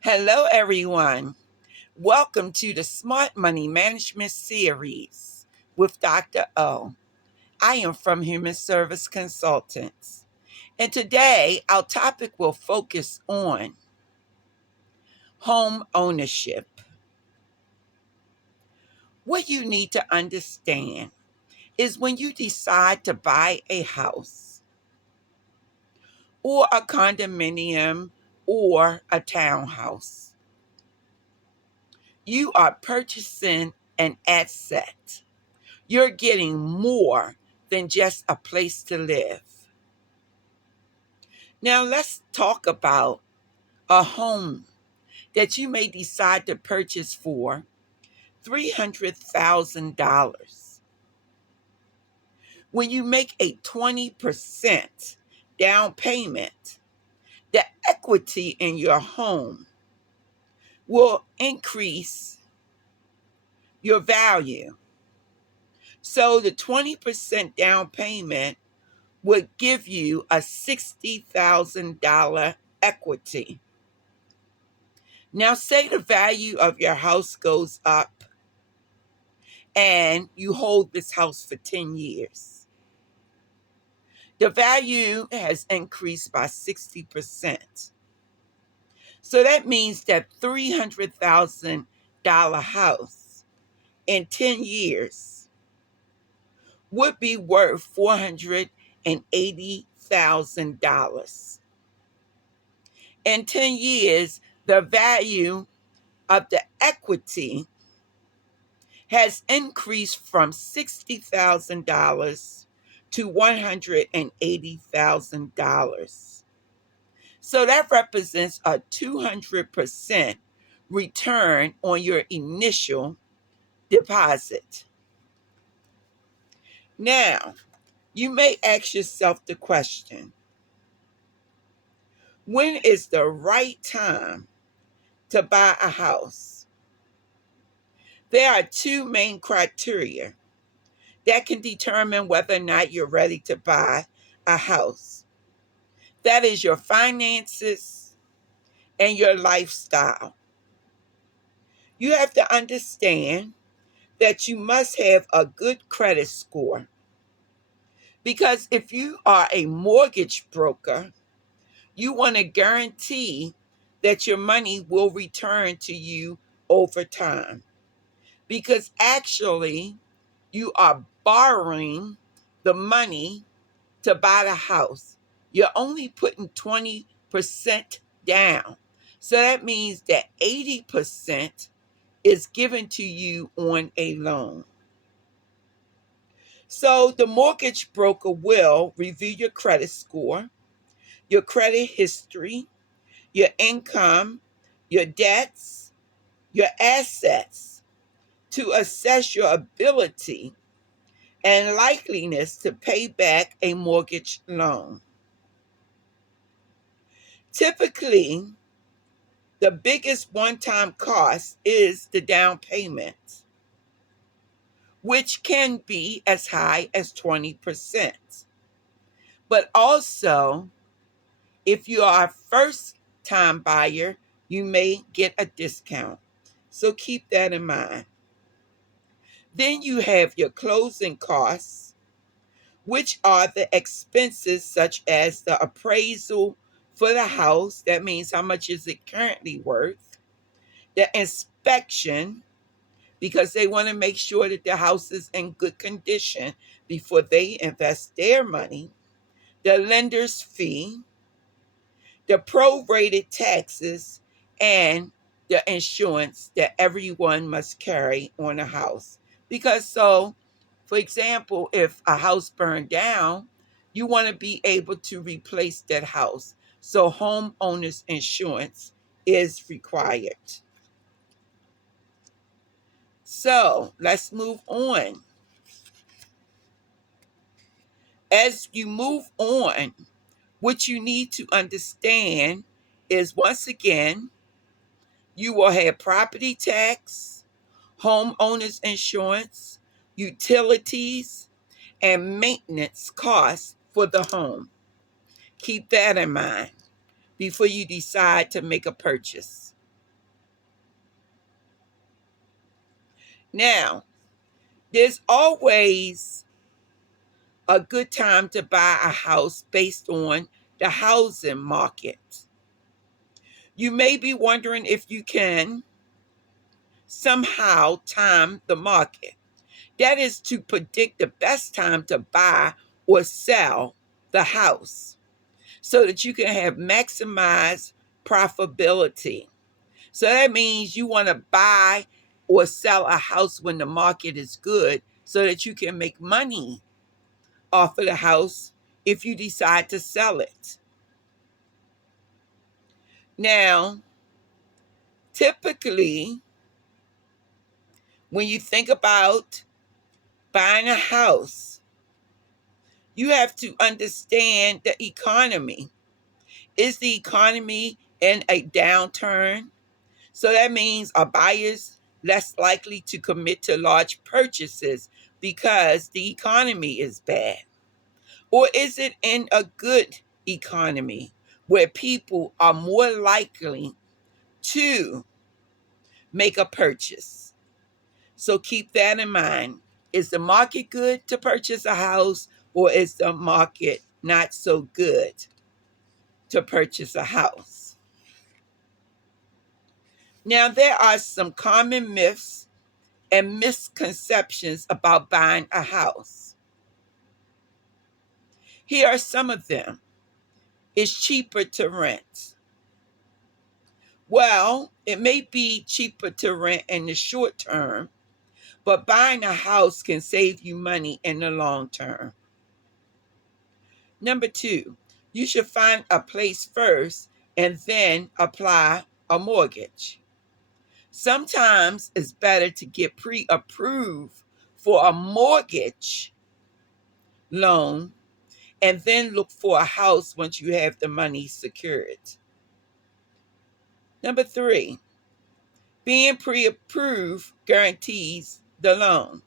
Hello, everyone. Welcome to the Smart Money Management Series with Dr. O. I am from Human Service Consultants. And today, our topic will focus on home ownership. What you need to understand is when you decide to buy a house or a condominium or a townhouse, you are purchasing an asset. You're getting more than just a place to live. Now, let's talk about a home that you may decide to purchase for $300,000. When you make a 20% down payment, the equity in your home will increase your value. So, the 20% down payment would give you a $60,000 equity. Now, say the value of your house goes up and you hold this house for 10 years. The value has increased by 60%. So that means that $300,000 house in 10 years would be worth $480,000. In 10 years, the value of the equity has increased from $60,000 to $180,000. So that represents a 200% return on your initial deposit. Now, you may ask yourself the question, when is the right time to buy a house? There are two main criteria that can determine whether or not you're ready to buy a house. That is your finances and your lifestyle. You have to understand that you must have a good credit score. Because if you are a mortgage broker, you want to guarantee that your money will return to you over time. Because actually, you are borrowing the money to buy the house. You're only putting 20% down. So that means that 80% is given to you on a loan. So the mortgage broker will review your credit score, your credit history, your income, your debts, your assets to assess your ability and likeliness to pay back a mortgage loan. Typically, the biggest one-time cost is the down payment, which can be as high as 20%. But also, if you are a first-time buyer, you may get a discount. So keep that in mind. Then you have your closing costs, which are the expenses such as the appraisal for the house. That means how much is it currently worth? The inspection, because they want to make sure that the house is in good condition before they invest their money. The lender's fee, the prorated taxes, and the insurance that everyone must carry on a house. Because so, for example, if a house burned down, you want to be able to replace that house. So homeowners insurance is required. So let's move on. As you move on, what you need to understand is, once again, you will have property tax, homeowners insurance, utilities, and maintenance costs for the home. Keep that in mind before you decide to make a purchase. Now, there's always a good time to buy a house based on the housing market. You may be wondering if you can somehow time the market. That is to predict the best time to buy or sell the house so that you can have maximized profitability. So that means you want to buy or sell a house when the market is good so that you can make money off of the house if you decide to sell it. Now, typically, when you think about buying a house, you have to understand the economy. Is the economy in a downturn? So that means are buyers less likely to commit to large purchases because the economy is bad? Or is it in a good economy where people are more likely to make a purchase? So keep that in mind. Is the market good to purchase a house, or is the market not so good to purchase a house? Now, there are some common myths and misconceptions about buying a house. Here are some of them. It's cheaper to rent. Well, it may be cheaper to rent in the short term, but buying a house can save you money in the long term. Number two, you should find a place first and then apply a mortgage. Sometimes it's better to get pre-approved for a mortgage loan and then look for a house once you have the money secured. Number three, being pre-approved guarantees the loan.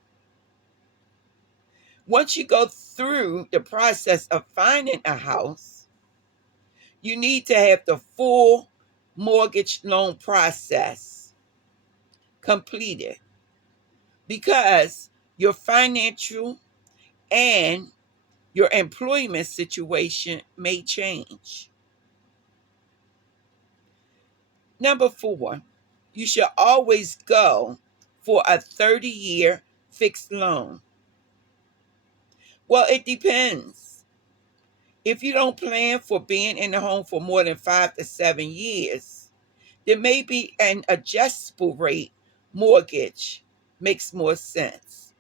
Once you go through the process of finding a house, you need to have the full mortgage loan process completed because your financial and your employment situation may change. Number four, you should always go for a 30-year fixed loan. Well, it depends. If you don't plan for being in the home for more than 5 to 7 years, there may be an adjustable rate mortgage makes more sense.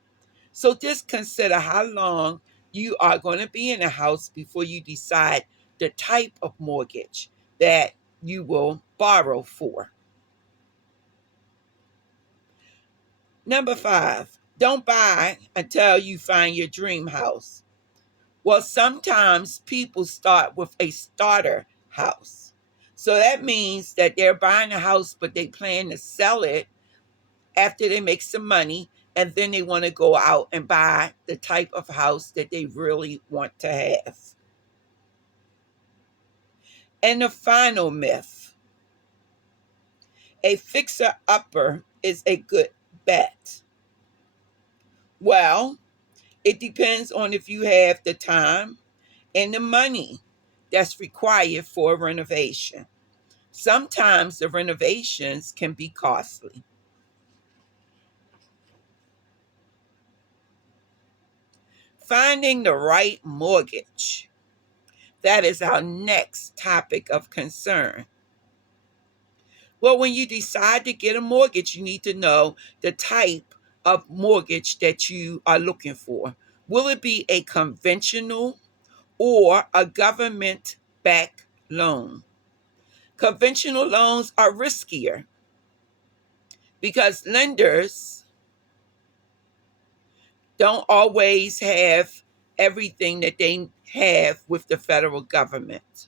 So just consider how long you are going to be in a house before you decide the type of mortgage that you will borrow for. Number five, don't buy until you find your dream house. Well, sometimes people start with a starter house. So that means that they're buying a house, but they plan to sell it after they make some money, and then they want to go out and buy the type of house that they really want to have. And the final myth, a fixer-upper is a good bet. Well, it depends on if you have the time and the money that's required for a renovation. Sometimes the renovations can be costly. Finding the right mortgage. That is our next topic of concern. Well, when you decide to get a mortgage, you need to know the type of mortgage that you are looking for. Will it be a conventional or a government-backed loan? Conventional loans are riskier because lenders don't always have everything that they have with the federal government.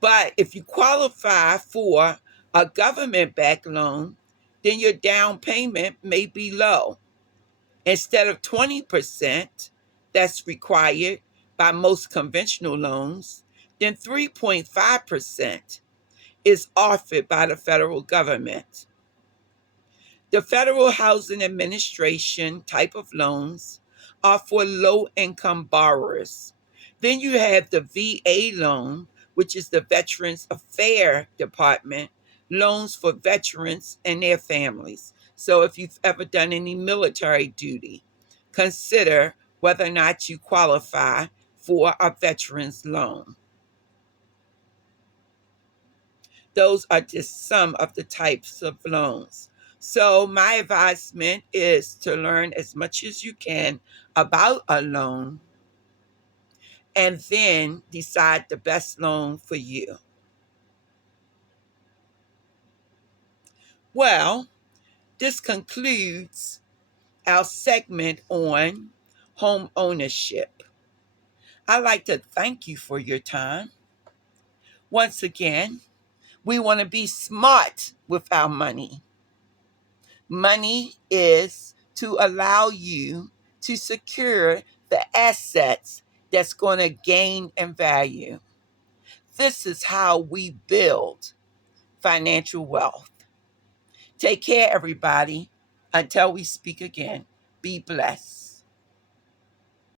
But if you qualify for a government-backed loan, then your down payment may be low. Instead of 20% that's required by most conventional loans, then 3.5% is offered by the federal government. The Federal Housing Administration type of loans are for low income borrowers. Then you have the VA loan, which is the Veterans Affairs Department, loans for veterans and their families. So if you've ever done any military duty, consider whether or not you qualify for a veterans loan. Those are just some of the types of loans. So, my advisement is to learn as much as you can about a loan and then decide the best loan for you. Well, this concludes our segment on home ownership. I'd like to thank you for your time. Once again, we want to be smart with our money. Money is to allow you to secure the assets that's going to gain in value. This is how we build financial wealth. Take care, everybody. Until we speak again, be blessed.